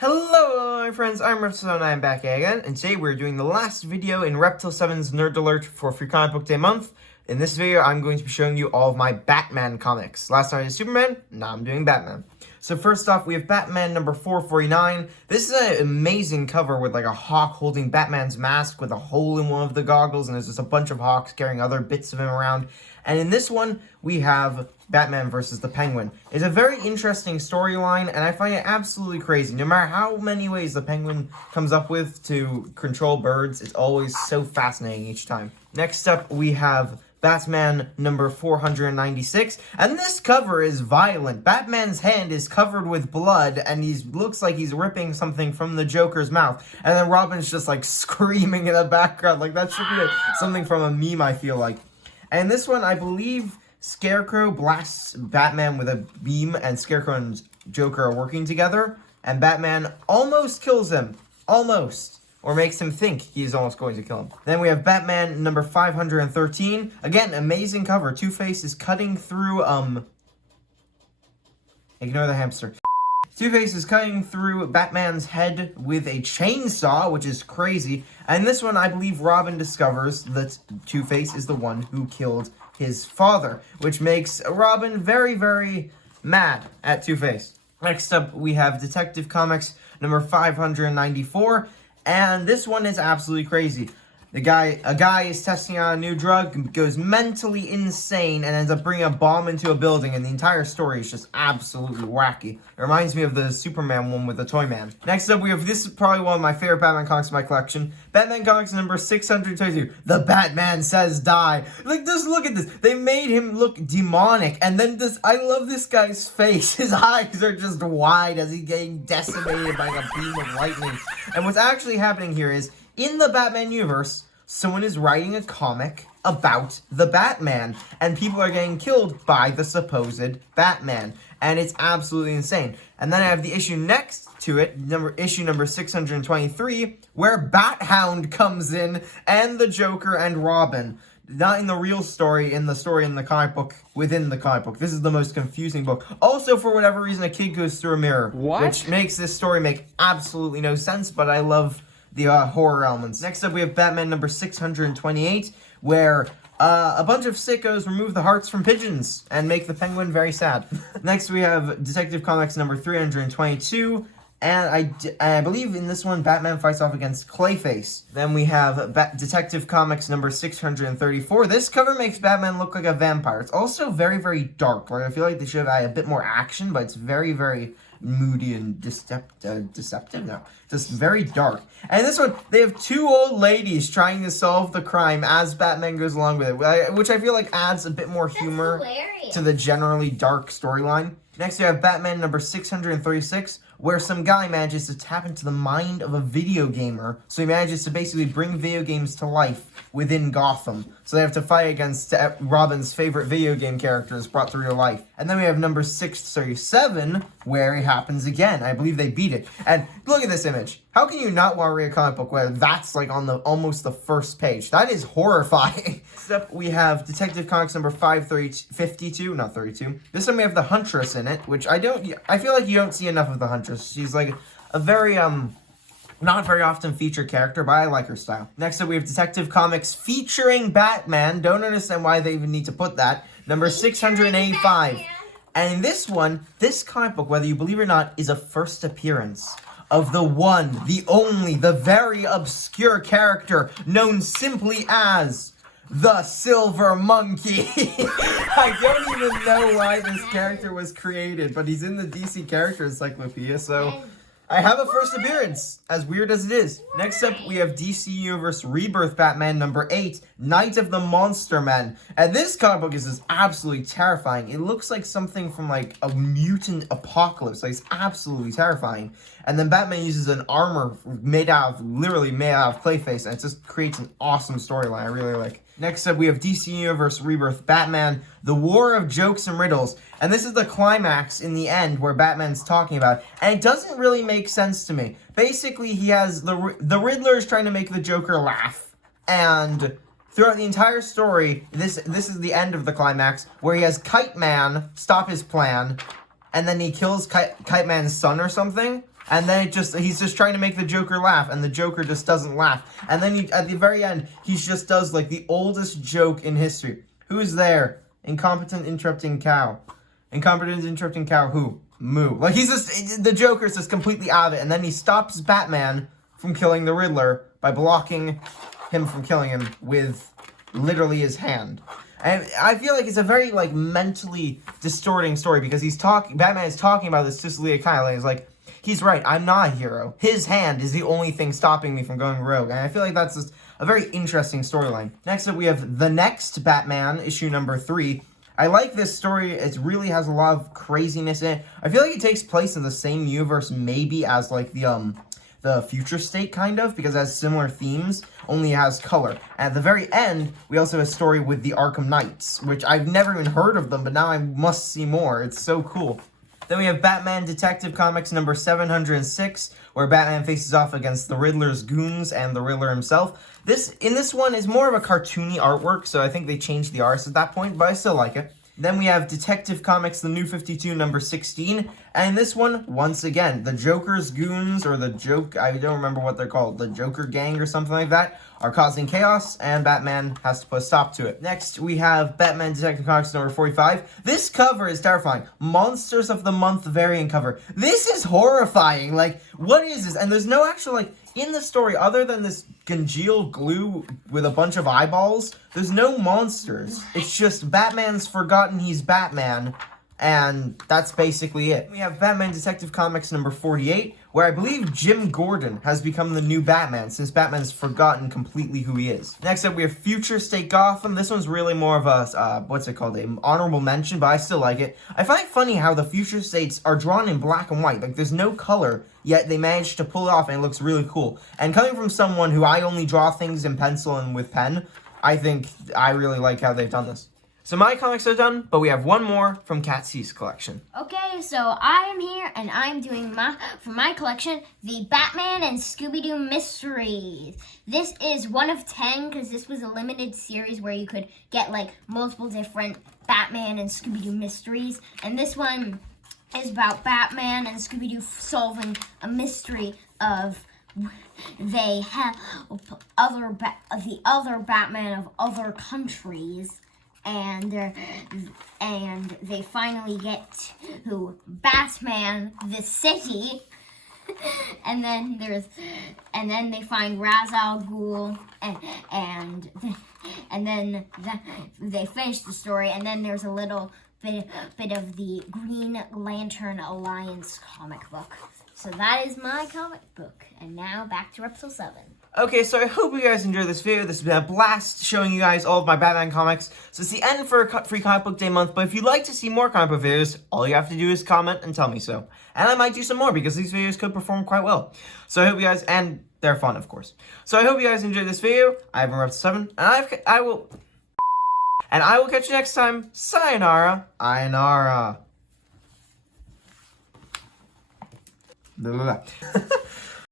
Hello, my friends, I'm Reptil7 and I'm back again, and today we're doing the last video in Reptil7's Nerd Alert for Free Comic Book Day month. In this video, I'm going to be showing you all of my Batman comics. Last time I did Superman, now I'm doing Batman. So first off, we have Batman number 449. This is an amazing cover with like a hawk holding Batman's mask with a hole in one of the goggles, and there's just a bunch of hawks carrying other bits of him around. And in this one, we have Batman versus the Penguin. It's a very interesting storyline, and I find it absolutely crazy. No matter how many ways the Penguin comes up with to control birds, it's always so fascinating each time. Next up, we have Batman number 496, and this cover is violent. Batman's hand is covered with blood, and he looks like he's ripping something from the Joker's mouth. And then Robin's just like screaming in the background. Like that should be something from a meme, I feel like. And this one, I believe Scarecrow blasts Batman with a beam, and Scarecrow and Joker are working together, and Batman almost kills him. Almost. Or makes him think he's almost going to kill him. Then we have Batman number 513. Again, amazing cover. Two-Face is cutting through, ignore the hamster. Two-Face is cutting through Batman's head with a chainsaw, which is crazy. And this one, I believe Robin discovers that Two-Face is the one who killed his father, which makes Robin very, very mad at Two-Face. Next up, we have Detective Comics number 594, and this one is absolutely crazy. A guy is testing out a new drug, goes mentally insane, and ends up bringing a bomb into a building, and the entire story is just absolutely wacky. It reminds me of the Superman one with the Toy Man. Next up, we have, this is probably one of my favorite Batman comics in my collection, Batman Comics number 622, The Batman Says Die. Like, just look at this. They made him look demonic, and then this, I love this guy's face. His eyes are just wide as he's getting decimated by a beam of lightning. And what's actually happening here is, in the Batman universe, someone is writing a comic about the Batman, and people are getting killed by the supposed Batman, and it's absolutely insane. And then I have the issue next to it, issue number 623, where Bat-Hound comes in, and the Joker and Robin. Not in the real story, in the story in the comic book, within the comic book. This is the most confusing book. Also, for whatever reason, a kid goes through a mirror. What? Which makes this story make absolutely no sense, but I love the horror elements. Next up, we have Batman number 628, where a bunch of sickos remove the hearts from pigeons and make the Penguin very sad. Next, we have Detective Comics number 322, and I believe in this one, Batman fights off against Clayface. Then we have Detective Comics number 634. This cover makes Batman look like a vampire. It's also very, very dark. Like, I feel like they should have had a bit more action, but it's very, very moody and deceptive? No, just very dark. And this one, they have two old ladies trying to solve the crime as Batman goes along with it, which I feel like adds a bit more humor to the generally dark storyline. Next, we have Batman number 636, where some guy manages to tap into the mind of a video gamer. So he manages to basically bring video games to life within Gotham. So they have to fight against Robin's favorite video game characters brought to real life. And then we have number 637, where it happens again. I believe they beat it. And look at this image. How can you not want to read a comic book where that's like on the almost the first page? That is horrifying. Next up, we have Detective Comics number 552, not 32. This time we have the Huntress in it, which I feel like you don't see enough of the Huntress. She's like a very, not very often featured character, but I like her style. Next up, we have Detective Comics featuring Batman. Don't understand why they even need to put that. Number 685. And in this one, this comic book, whether you believe it or not, is a first appearance of the one, the only, the very obscure character known simply as the Silver Monkey. I don't even know why this character was created, but he's in the DC Character Encyclopedia, so I have a first appearance, as weird as it is. Next up, we have DC Universe Rebirth Batman number 8, Night of the Monster Men. And this comic book is just absolutely terrifying. It looks like something from like a mutant apocalypse. Like, it's absolutely terrifying. And then Batman uses an armor literally made out of Clayface, and it just creates an awesome storyline I really like. Next up, we have DC Universe Rebirth Batman, The War of Jokes and Riddles. And this is the climax in the end where Batman's talking about. And it doesn't really make sense to me. Basically, he has the Riddler is trying to make the Joker laugh. And throughout the entire story, this is the end of the climax, where he has Kite Man stop his plan. And then he kills Kite Man's son or something. and then he's just trying to make the Joker laugh, and the Joker just doesn't laugh. And then at the very end, he just does like the oldest joke in history. Who's there? Incompetent interrupting cow. Incompetent interrupting cow who? Moo. Like the Joker's just completely out of it, and then he stops Batman from killing the Riddler by blocking him from killing him with literally his hand. And I feel like it's a very, like, mentally distorting story because Batman is talking about this to Selina Kyle, and he's like, he's right, I'm not a hero. His hand is the only thing stopping me from going rogue. And I feel like that's just a very interesting storyline. Next up, we have The Next Batman, issue number 3. I like this story. It really has a lot of craziness in it. I feel like it takes place in the same universe maybe as, like, the Future State, kind of, because it has similar themes, only it has color. And at the very end, we also have a story with the Arkham Knights, which I've never even heard of them, but now I must see more. It's so cool. Then we have Batman Detective Comics number 706, where Batman faces off against the Riddler's goons and the Riddler himself. In this one is more of a cartoony artwork, so I think they changed the artist at that point, but I still like it. Then we have Detective Comics, the New 52, number 16. And this one, once again, the Joker's goons, or I don't remember what they're called, the Joker gang or something like that, are causing chaos, and Batman has to put a stop to it. Next, we have Batman Detective Comics number 45. This cover is terrifying. Monsters of the Month variant cover. This is horrifying. Like, what is this? And there's no actual, like, in the story, other than this congealed glue with a bunch of eyeballs, there's no monsters. It's just Batman's forgotten he's Batman, and that's basically it. We have Batman Detective Comics number 48, where I believe Jim Gordon has become the new Batman, since Batman's forgotten completely who he is. Next up, we have Future State Gotham. This one's really more of a, what's it called, an honorable mention, but I still like it. I find it funny how the Future States are drawn in black and white. Like, there's no color, yet they managed to pull it off, and it looks really cool. And coming from someone who I only draw things in pencil and with pen, I think I really like how they've done this. So my comics are done, but we have one more from Cat C's collection. Okay, so I am here, and I'm doing for my collection, the Batman and Scooby-Doo Mysteries. This is 1 of 10, because this was a limited series where you could get, like, multiple different Batman and Scooby-Doo mysteries. And this one is about Batman and Scooby-Doo solving a mystery of they help the other Batman of other countries. And they finally get to Batman the city, and then they find Ra's al Ghul, and then they finish the story, and then there's a little bit of the Green Lantern Alliance comic book. So that is my comic book, and now back to Reptil7. Okay, so I hope you guys enjoyed this video. This has been a blast showing you guys all of my Batman comics. So it's the end for Free Comic Book Day month, but if you'd like to see more comic book videos, all you have to do is comment and tell me so. And I might do some more because these videos could perform quite well. So I hope you guys, and they're fun, of course. So I hope you guys enjoyed this video. I've been Reptil7, and I will catch you next time. Sayonara. Ayonara. Blah, blah, blah.